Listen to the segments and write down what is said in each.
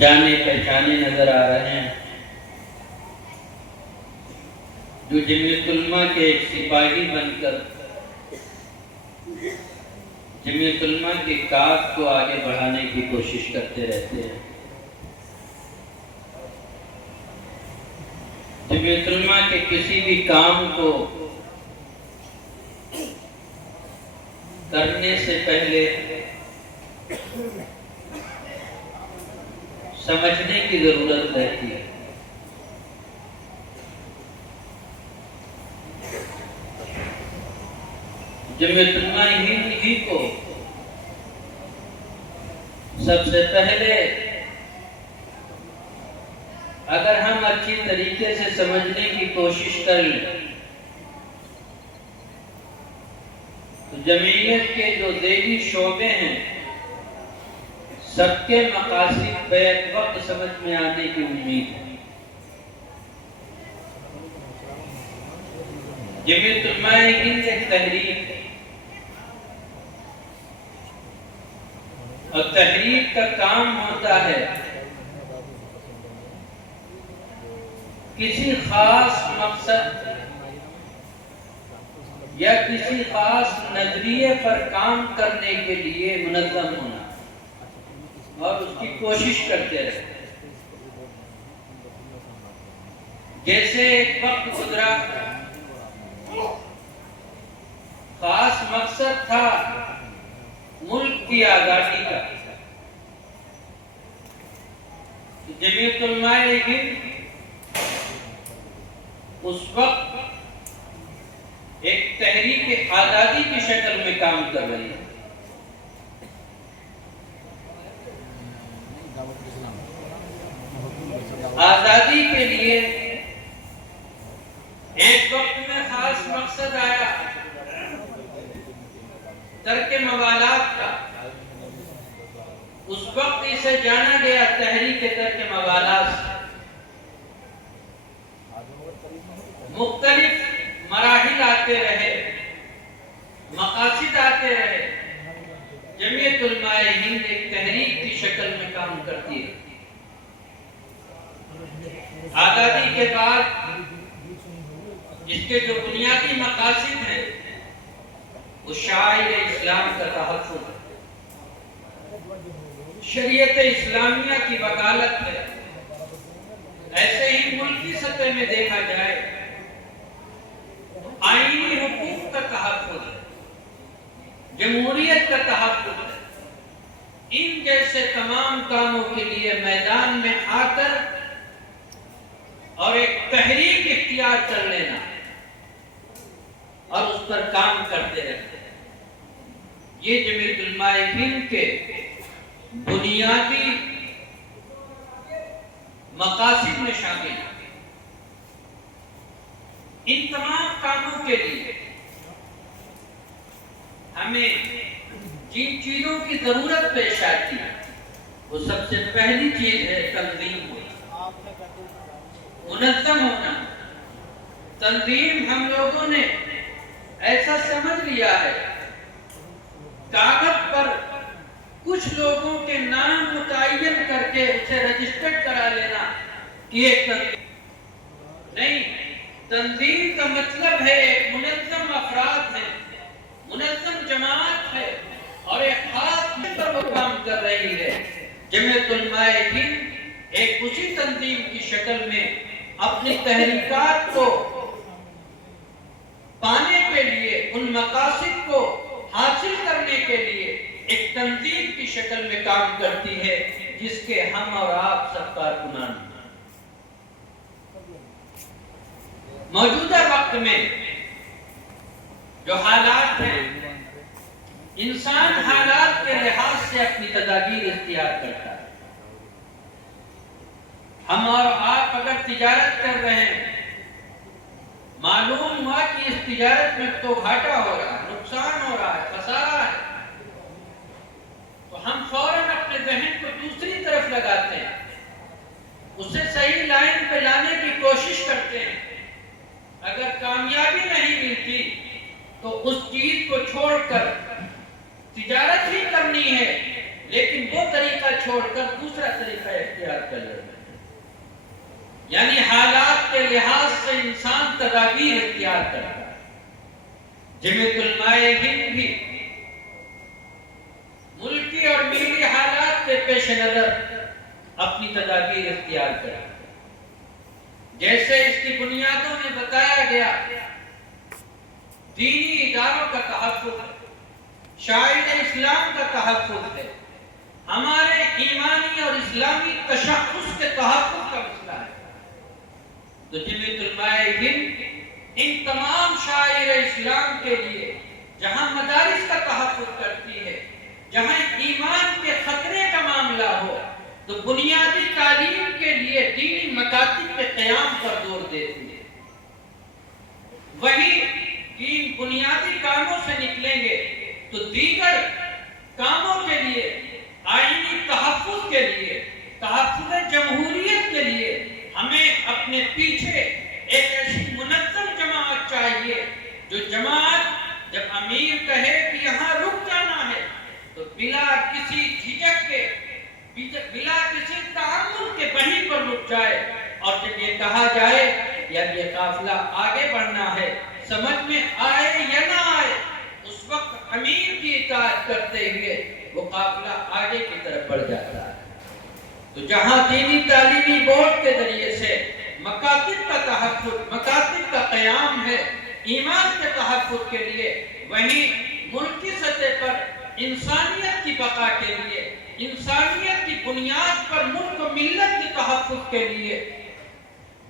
جانے پہچانے نظر آ رہے ہیں، جو جمعیت علماء کے ایک سپاہی بن کر جمعیت علماء کی کاز کو آگے بڑھانے کی کوشش کرتے رہتے ہیں۔ جمعیت علماء کے کسی بھی کام کو کرنے سے پہلے سمجھنے کی ضرورت رہتی ہے۔ جمعیت علماء ہند ہی کو سب سے پہلے اگر ہم اچھی طریقے سے سمجھنے کی کوشش کر لیں تو جمعیت کے جو ذیلی شعبے ہیں سب کے مقاصد بیک وقت سمجھ میں آنے کی امید ہے۔ جمعیت علماء ہند ایک تحریک ہے، اور تحریک کا کام ہوتا ہے کسی خاص مقصد یا کسی خاص نظریے پر کام کرنے کے لیے منظم ہونا اور اس کی کوشش کرتے رہتے ہیں۔ جیسے ایک وقت گزرا، خاص مقصد تھا ملک کی آزادی کا، جمعیت علماء ہند اس وقت ایک تحریک آزادی کی شکل میں کام کر رہی ہے۔ آزادی کے لیے ایک وقت میں خاص مقصد آیا ترک موالات کا، اس وقت اسے جانا گیا تحریک ترک موالات سے۔ مختلف مراحل آتے رہے، مقاصد آتے رہے، جمعیت علماء ہند ایک تحریک کی شکل میں کام کرتی ہے۔ آزادی کے بعد جس کے جو بنیادی مقاصد ہیں وہ شعائر اسلام کا تحفظ ہے، شریعت اسلامیہ کی وکالت ہے۔ ایسے ہی ملکی سطح میں دیکھا جائے آئینی حقوق کا تحفظ ہے، جمہوریت کا تحفظ ہے۔ ان جیسے تمام کاموں کے لیے میدان میں آ کر اور ایک تحریک اختیار کر لینا اور اس پر کام کرتے رہتے ہیں، یہ جمعیت علماء ہند کے بنیادی مقاصد میں شامل ہے۔ ان تمام کاموں کے لیے ہمیں جن چیزوں کی ضرورت پیش آتی ہے وہ سب سے پہلی چیز ہے تنظیم ہونا، منظم ہونا۔ تنظیم ہم لوگوں نے ایسا سمجھ لیا ہے، کاغذ پر کچھ لوگوں کے نام متعین کر کے اسے رجسٹرڈ کرا لینا کہ ایک تنظیم نہیں۔ تنظیم کا مطلب ہے ایک منظم افراد ہے، منظم جماعت ہے، اور ایک خاص پر وہ کام کر رہی ہے۔ جمعیت علماء ہند ایک اسی تنظیم کی شکل میں اپنی تحریکات کو پانے کے لیے، ان مقاصد کو حاصل کرنے کے لیے ایک تنظیم کی شکل میں کام کرتی ہے جس کے ہم اور آپ سب کارکنان ہیں۔ موجودہ وقت میں جو حالات ہیں، انسان حالات کے لحاظ سے اپنی تدابیر اختیار کرتا ہے۔ ہم اور آپ اگر تجارت کر رہے ہیں، معلوم ہوا کہ اس تجارت میں تو گھاٹا ہو رہا ہے، نقصان ہو رہا ہے، خسارہ ہے، تو ہم فوراً اپنے ذہن کو دوسری طرف لگاتے ہیں، اسے صحیح لائن پہ لانے کی کوشش کرتے ہیں۔ اگر کامیابی نہیں ملتی تو اس چیز کو چھوڑ کر تجارت ہی کرنی ہے، لیکن وہ طریقہ چھوڑ چھوڑ کر دوسرا طریقہ اختیار کر لیتے ہیں. یعنی حالات کے لحاظ سے انسان تدابیر اختیار کرتا ہے. جمعیت علماء ہند بھی ملکی اور ملی حالات کے پیش نظر اپنی تدابیر اختیار کریں. جیسے اس کی بنیادوں میں بتایا گیا، دینی اداروں کا تحفظ ہے، شاعر اسلام کا تحفظ ہے، ہمارے ایمانی اور اسلامی تشخص کے تحفظ کا مسئلہ ہے. تو جمعیت علماء ہند ان تمام شاعر اسلام کے لیے جہاں مدارس کا تحفظ کرتی ہے، جہاں ایمان کے خطرے کا معاملہ ہو، تو بنیادی تعلیم کے لیے دینی مکاتب کے قیام پر زور دیتی ہے. وہی دین بنیادی کاموں سے نکلیں گے تو دیگر کاموں کے لیے، آئینی تحفظ کے لیے، تحفظ جمہوریت کے لیے ہمیں اپنے پیچھے ایک ایسی منظم جماعت چاہیے، جو جماعت جب امیر کہے کہ یہاں رک جانا ہے تو بلا کسی جھجک کے، بلا کسی تعمل کے وہیں پر رک جائے. اور جب یہ کہا جائے یا یہ قافلہ آگے بڑھنا ہے، سمجھ میں آئے یا نہ آئے، اس وقت امیر کی اطاعت کرتے ہوئے وہ قافلہ آگے کی طرف بڑھ جاتا ہے. تو جہاں دینی تعلیمی بورڈ کے ذریعے سے مکاتب کا تحفظ، مکاتب کا قیام ہے ایمان کے تحفظ کے لیے، وہیں ملکی سطح پر انسانیت کی بقا کے لیے، انسانیت کی بنیاد پر ملک و ملت کے تحفظ کے لیے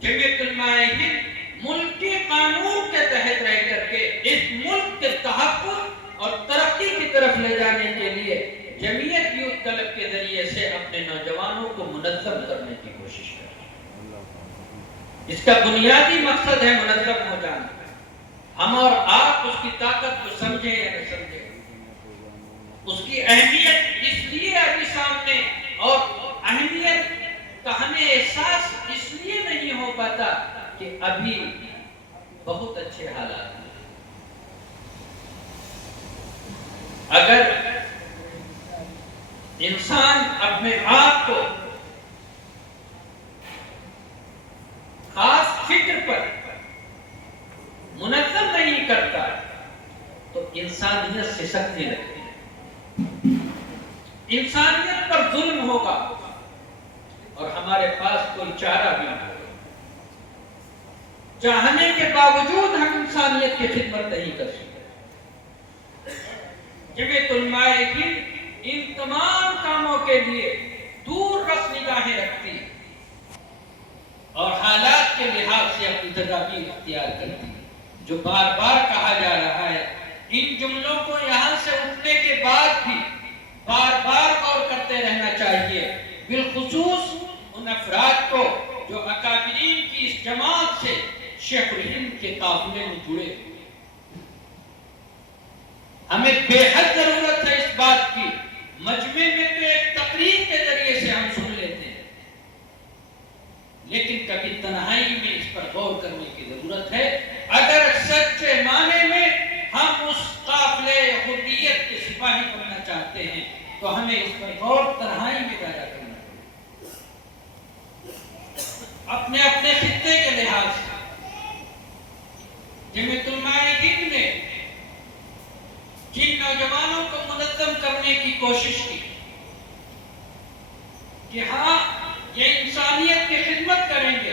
جمعیت علماء ہند ملکی قانون کے تحت رہ کر کے اس ملک کے تحفظ اور ترقی کی طرف لے جانے کے لیے جمعیت یوتھ کلب کے ذریعے سے اپنے نوجوانوں کو منظم کرنے کی کوشش کرتی ہے. اس کا بنیادی مقصد ہے منظم ہو جانا. ہم اور آپ اس کی طاقت کو سمجھیں یا نہ سمجھیں، اس کی اہمیت اس لیے ابھی سامنے، اور اہمیت کا ہمیں احساس اس لیے نہیں ہو پاتا کہ ابھی بہت اچھے حالات ہیں. اگر انسان اپنے آپ کو خاص فکر پر منظم نہیں کرتا تو انسانیت سے سختی لگتی ہے، انسانیت پر ظلم ہوگا اور ہمارے پاس کوئی چارہ بھی نہیں ہوگا. چاہنے کے باوجود ہم انسانیت کی خدمت نہیں کر سکتے. جمعیت علماء ہند ان تمام کاموں کے لیے دور رس نگاہیں رکھتی اور حالات کے لحاظ سے اپنی تدابیر اختیار کرتی. جو بار بار کہا جا رہا ہے، ان جملوں کو یہاں سے اٹھنے کے بعد بھی بار بار غور کرتے رہنا چاہیے، بالخصوص ان افراد کو جو اکابرین کی اس جماعت سے شیخ الہند کے قافلے میں جڑے. ہمیں بے حد ضرورت ہے اس بات کی. مجمع میں تو ایک تقریر کے ذریعے سے ہم سن لیتے ہیں، لیکن کبھی تنہائی میں اس پر غور کرنے کی ضرورت ہے. اگر سچے معنی میں ہم اس قافلے حریت کے سپاہی بننا چاہتے ہیں تو ہمیں اس پر غور تنہائی میں پیدا کرنا ہے. اپنے اپنے خطے کے لحاظ سے جمعیت علماء ہند نے جن نوجوانوں کو منظم کرنے کی کوشش کی کہ ہاں یہ انسانیت کی خدمت کریں گے،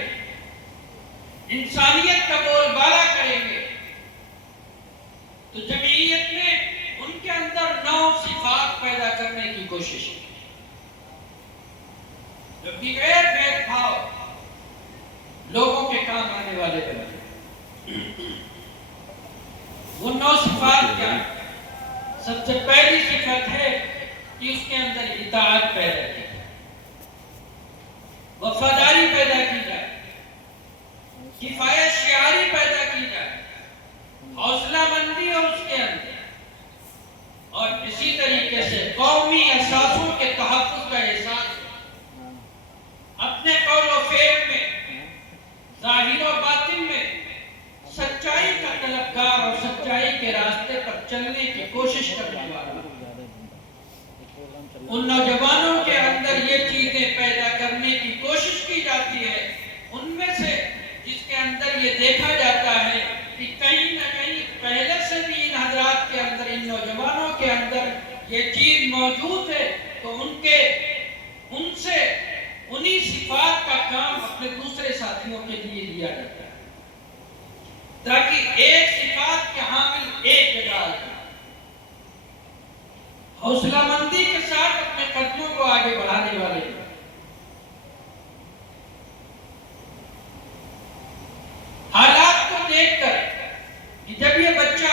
انسانیت کا بول بالا کریں گے، تو جمعیت نے ان کے اندر 9 صفات پیدا کرنے کی کوشش کی جو بغیر بھید بھاؤ لوگوں کے کام آنے والے بنے. وہ 9 صفات کیا ہیں؟ سب سے پہلی صفت ہے کہ اس کے اندر اطاعت پیدا کی جائے، وفاداری پیدا کی جائے، کفایت شعاری پیدا کی جائے، حوصلہ مندی اور اس کے اندر، اور اسی طریقے سے قومی احساسوں کے تحفظ کا احساس ہو. اپنے قول و فعل میں، ظاہر و باطن میں سچائی کا طلبگار اور سچائی کے راستے پر چلنے کی کوشش کرنے والا. ان نوجوانوں کے یہ دیکھا جاتا ہے کہ کہیں نہ کہیں پہلے سے بھی ان حضرات کے اندر، ان نوجوانوں کے اندر یہ چیز موجود ہے، تو ان سے انہی صفات کا کام اپنے دوسرے ساتھیوں کے لیے لیا جاتا ہے، تاکہ ایک صفات کے حامل ایک جگہ آ جائے، حوصلہ مندی کے ساتھ اپنے قدموں کو آگے بڑھانے والے ہیں۔ حالات کو دیکھ کر کہ جب یہ بچہ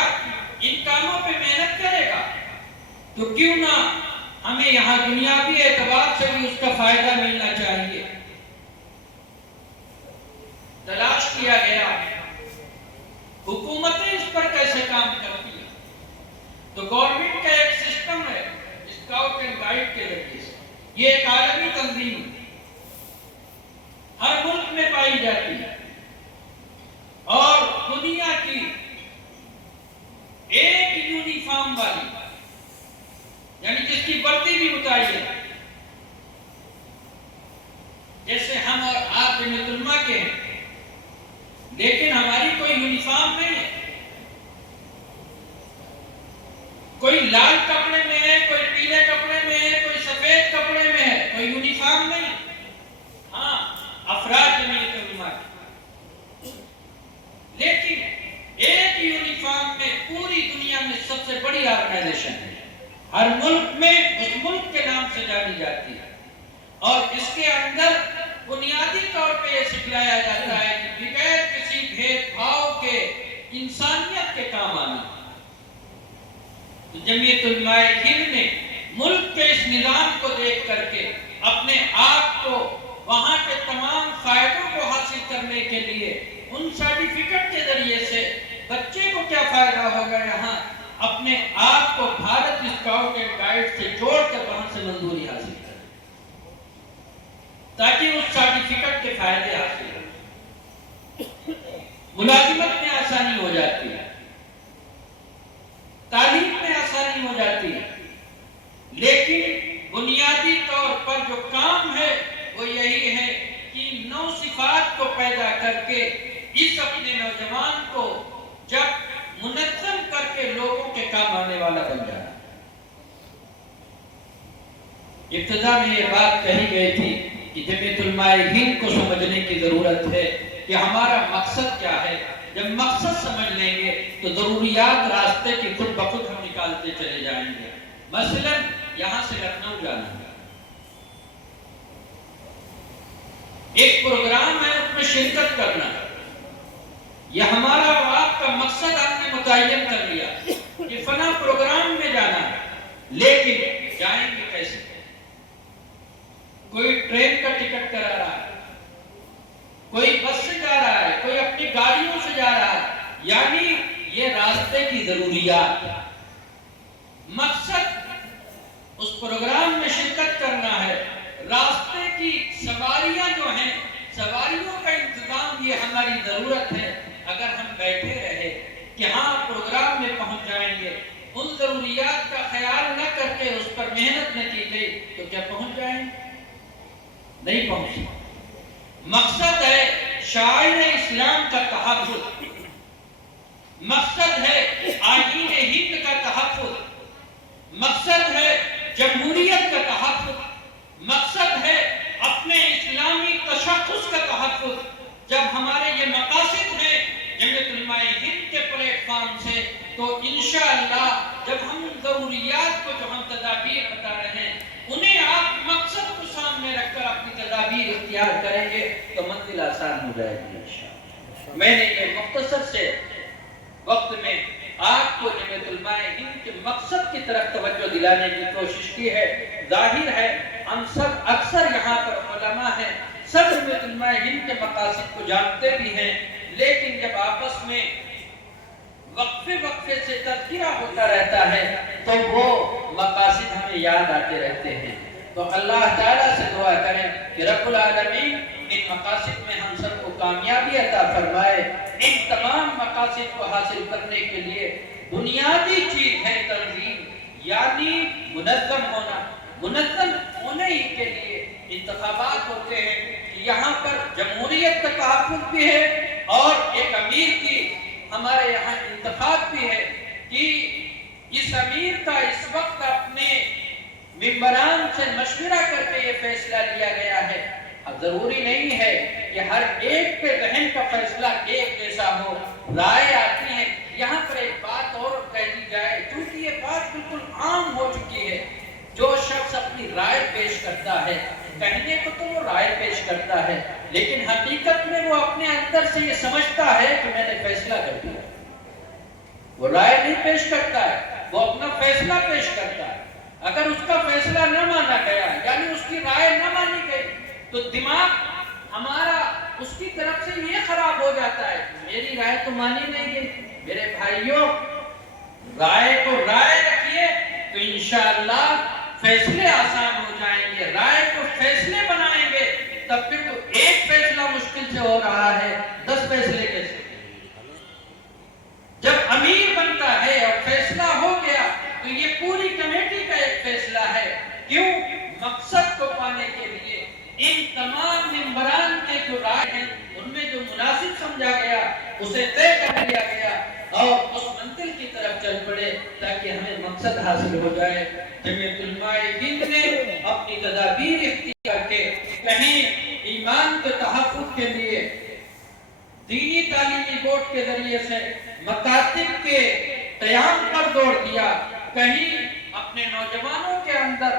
ان کاموں پہ محنت کرے گا تو کیوں نہ ہمیں یہاں دنیاوی اعتبار سے بھی اس کا فائدہ ملنا چاہیے۔ تلاش کیا گیا حکومتیں اس پر کیسے کام کرتی ہیں، تو گورنمنٹ کا ایک سسٹم ہے اسکاؤٹ اینڈ گائیڈ کے ذریعے سے، یہ ایک عالمی تنظیم ہر ملک میں پائی جاتی ہے، اور دنیا کی ایک یونیفارم والی، یعنی جس کی وردی بھی متعین ہے، جیسے ہم اور آپ جمعیت علماء کے ہیں، لیکن ہماری کوئی یونیفارم نہیں ہے، کوئی لال کپڑے میں ہے، کوئی پیلے کپڑے میں ہے، کوئی سفید کپڑے میں ہے، کوئی یونیفارم نہیں۔ ہاں، افراد جمعیت علماء کی، لیکن ایک یونیفارم میں پوری دنیا میں سب سے بڑی آرگنائزیشن ہے، ہر ملک میں اس ملک کے نام سے جانی جاتی ہے، اور اس کے اندر بنیادی طور پہ یہ سکھلایا جاتا ہے کہ بغیر کسی بھید بھاؤ کے انسانیت کے کام آنا۔ جمعیت علماء ہند نے ملک کے اس نظام کو دیکھ کر کے اپنے آپ کو وہاں کے تمام فائدوں کو حاصل کرنے کے لیے ان سرٹیفکیٹ کے ذریعے سے بچے کو کیا فائدہ ہوگا، یہاں اپنے آپ کو بھارت اسکاؤٹ اینڈ گائیڈ سے جوڑ کر وہاں سے منظوری حاصل کرے، تاکہ اس سرٹیفکیٹ کے فائدے حاصل ہوں۔ ملازمت میں آسانی ہو جاتی ہے، تعلیم میں آسانی ہو جاتی ہے، لیکن بنیادی طور پر جو کام ہے وہ یہی ہے کہ نو صفات کو پیدا کر کے اس اپنے نوجوان کو جب منظم کر کے لوگوں کے کام آنے والا بن جانا۔ ابتدا میں یہ بات کہی گئی تھی کہ جمعیت علماء ہند کو سمجھنے کی ضرورت ہے کہ ہمارا مقصد کیا ہے۔ جب مقصد سمجھ لیں گے تو ضروریات راستے کی خود بخود ہم نکالتے چلے جائیں گے۔ مثلا یہاں سے لکھنؤ جانا ہے، ایک پروگرام ہے، اس میں شرکت کرنا ہے، یہ ہمارا اور آپ کا مقصد آپ نے متعین کر لیا کہ فلاں پروگرام میں جانا ہے، لیکن جائیں گے کیسے؟ کوئی ٹرین کا ٹکٹ کرا رہا ہے، کوئی بس سے جا رہا ہے، کوئی اپنی گاڑیوں سے جا رہا ہے، یعنی یہ راستے کی ضروریات۔ مقصد اس پروگرام میں شرکت کرنا ہے، راستے کی سواریاں جو ہیں، سواریوں کا انتظام یہ ہماری ضرورت ہے۔ اگر ہم بیٹھے رہے کہ ہاں پروگرام میں پہنچ جائیں گے، ان ضروریات کا خیال نہ کر کے اس پر محنت نہ کی گئی تو کیا پہنچ جائیں گے؟ نہیں پہنچ سکتے۔ مقصد ہے شاعر اسلام کا تحفظ، مقصد ہے آئین ہند کا تحفظ، مقصد ہے جمہوریت کا تحفظ، مقصد ہے اپنے اسلامی تشخص کا تحفظ۔ جب ہمارے یہ مقاصد ہیں جمعیت علماء ہند کے پلیٹ فارم سے، تو انشاءاللہ جب ہم ان ضروریات کو جو ہم تدابیر بتا رہے ہیں انہیں آپ مقصد کو سامنے رکھ کر اپنی تدابیر اختیار کریں گے تو منزل آسان ہو جائے گی انشاءاللہ۔ میں نے یہ مختصر سے وقت میں آپ کو جمعیت علماء ہند کے مقصد کی طرف توجہ دلانے کی کوشش کی ہے۔ ظاہر ہے ہم سب اکثر یہاں پر علماء ہیں، سب جمعیت علماء ہند کے مقاصد کو جانتے بھی ہیں، لیکن جب آپس میں وقفے سے تذکرہ ہوتا رہتا ہے تو وہ مقاصد ہمیں یاد آتے رہتے ہیں۔ تو اللہ تعالیٰ سے دعا کریں کہ رب العالمین ان مقاصد میں ہم سب کو کامیابی عطا فرمائے۔ ان تمام مقاصد کو حاصل کرنے کے لیے بنیادی چیز ہے تنظیم، یعنی منظم ہونا۔ منظم ہونے ہی کے لیے انتخابات ہوتے ہیں کہ یہاں پر جمہوریت کا تحفظ بھی ہے اور ایک امیر کی ہمارے یہاں انتخاب بھی ہے کہ اس امیر کا اس وقت اپنے ممبران سے مشورہ کر کے یہ فیصلہ لیا گیا ہے. اب ضروری نہیں ہے کہ ہر ایک پہ ذہن کا فیصلہ ایک جیسا ہو، رائے آتی ہے. یہاں پر ایک بات اور کہہ دی جائے کیونکہ یہ بات بالکل عام ہو چکی ہے. جو شخص اپنی رائے پیش کرتا ہے، کہنے کو تو وہ رائے پیش کرتا ہے، لیکن حقیقت میں وہ اپنے اندر سے یہ سمجھتا ہے کہ میں نے فیصلہ کر دیا. وہ رائے نہیں پیش کرتا ہے، وہ اپنا فیصلہ پیش کرتا ہے. اگر اس کا فیصلہ نہ مانا گیا، یعنی اس کی رائے نہ مانی گئی، تو دماغ ہمارا اس کی طرف سے یہ خراب ہو جاتا ہے. میری رائے تو مانی نہیں گئی. میرے بھائیوں، رائے کو رائے رکھیے تو انشاءاللہ فیصلے آسان ہو جائیں گے. رائے کو فیصلے بنائیں گے تب پھر تو ایک فیصلہ مشکل سے ہو رہا ہے، 10 فیصلے کیسے؟ جب امیر بنتا ہے اور فیصلہ ہو گیا تو یہ پوری کمیٹی کا ایک فیصلہ ہے. کیوں؟ مقصد کو پانے کے لیے ان تمام ممبران کے جو رائے ہیں ان میں جو مناسب سمجھا گیا اسے طے کر لیا گیا اور اس منزل کی طرف چل پڑے تاکہ ہمیں مقصد حاصل ہو جائے. جمعیت علماء ہند نے اپنی تدابیر اختیار کے کہیں ایمان کے تحفظ کے لیے دینی تعلیمی بورڈ کے ذریعے سے مکاتب کے قیام پر زور دیا، کہیں اپنے نوجوانوں کے اندر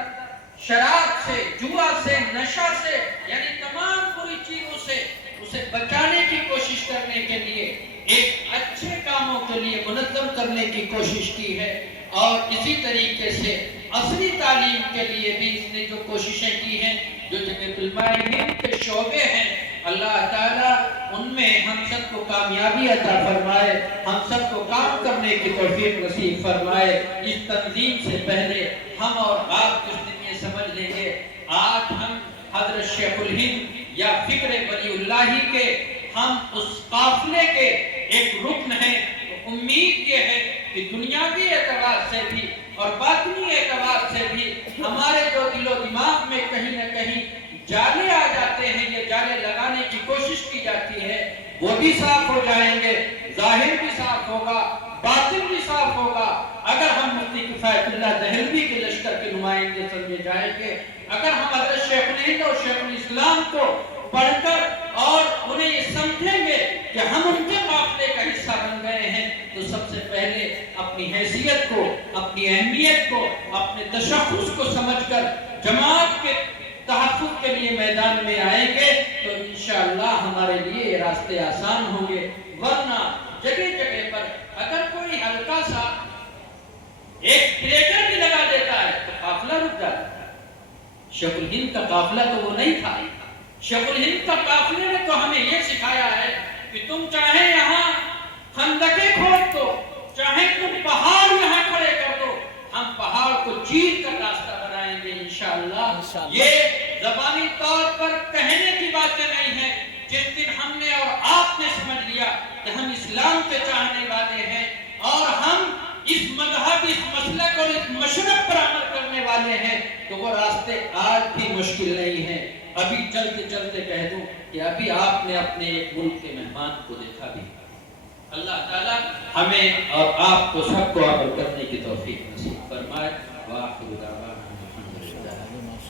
شراب سے، جوا سے، نشہ سے، یعنی تمام بری چیزوں سے اسے بچانے کی کوشش کرنے کے لیے ایک اچھے کاموں کے لیے منظم کرنے کی کوشش کی ہے. اور اسی طریقے سے عصری تعلیم کے لیے بھی اس نے جو کوششیں کی ہیں، جو جمعیت علماء ہند کے شعبے ہیں، اللہ تعالیٰ ان میں ہم سب کو کامیابی عطا فرمائے، ہم سب کو کام کرنے کی توفیق نصیب فرمائے. اس تنظیم سے پہلے ہم اور آپ کچھ دن یہ سمجھ لیں گے، آج ہم حضرت شیخ الہند یا فکر ولی اللہ کے ہم اس قافلے کے ایک رکن ہیں. امید یہ ہے کہ دنیاوی اعتبار سے بھی اور باطنی اعتبار سے بھی ہمارے جو دل و دماغ میں کہیں نہ کہیں جالے آ جاتے ہیں، یہ جالے لگانے کی کوشش کی جاتی ہے، وہ بھی صاف ہو جائیں گے. ظاہر بھی صاف ہوگا، باطن بھی صاف ہوگا. اگر ہم مفتی کفایت اللہ دہلوی کے لشکر کے نمائندے سمجھے جائیں گے، اگر ہم حضرت شیخ الہند اور شیخ الاسلام کو پڑھ کر اور انہیں یہ سمجھیں گے کہ ہم ان کے قافلے کا حصہ بن گئے ہیں، تو سب سے پہلے اپنی حیثیت کو، اپنی اہمیت کو، اپنے تشخص کو سمجھ کر جماعت کے تحفظ کے لیے میدان میں آئیں گے تو انشاءاللہ ہمارے لیے یہ راستے آسان ہوں گے. ورنہ جگہ جگہ پر اگر کوئی ہلکا سا ایک بریکر بھی لگا دیتا ہے تو قافلہ رک جاتا ہے. شیخ الہند کا قافلہ تو وہ نہیں تھا. شیخ الہند کا قافلے نے تو ہمیں یہ سکھایا ہے کہ تم چاہے یہاں خندقیں کھود دو، چاہے تم پہاڑ یہاں کھڑے کر دو، ہم پہاڑ کو چیر کر راستہ بنائیں گے انشاءاللہ. یہ زبانی طور پر کہنے کی باتیں نہیں ہیں. جس دن ہم نے اور آپ نے سمجھ لیا کہ ہم اسلام کے چاہنے والے ہیں اور ہم اس مذہب، اس مسلک اور اس مشرق پر عمل کرنے والے ہیں، تو وہ راستے آج بھی مشکل نہیں ہیں. ابھی چلتے چلتے کہہ دوں کہ ابھی آپ نے اپنے ایک ملک کے مہمان کو دیکھا بھی. اللہ تعالیٰ ہمیں اور آپ کو سب کو عمل کرنے کی توفیق نصیب فرمائے. وآخر دعوانا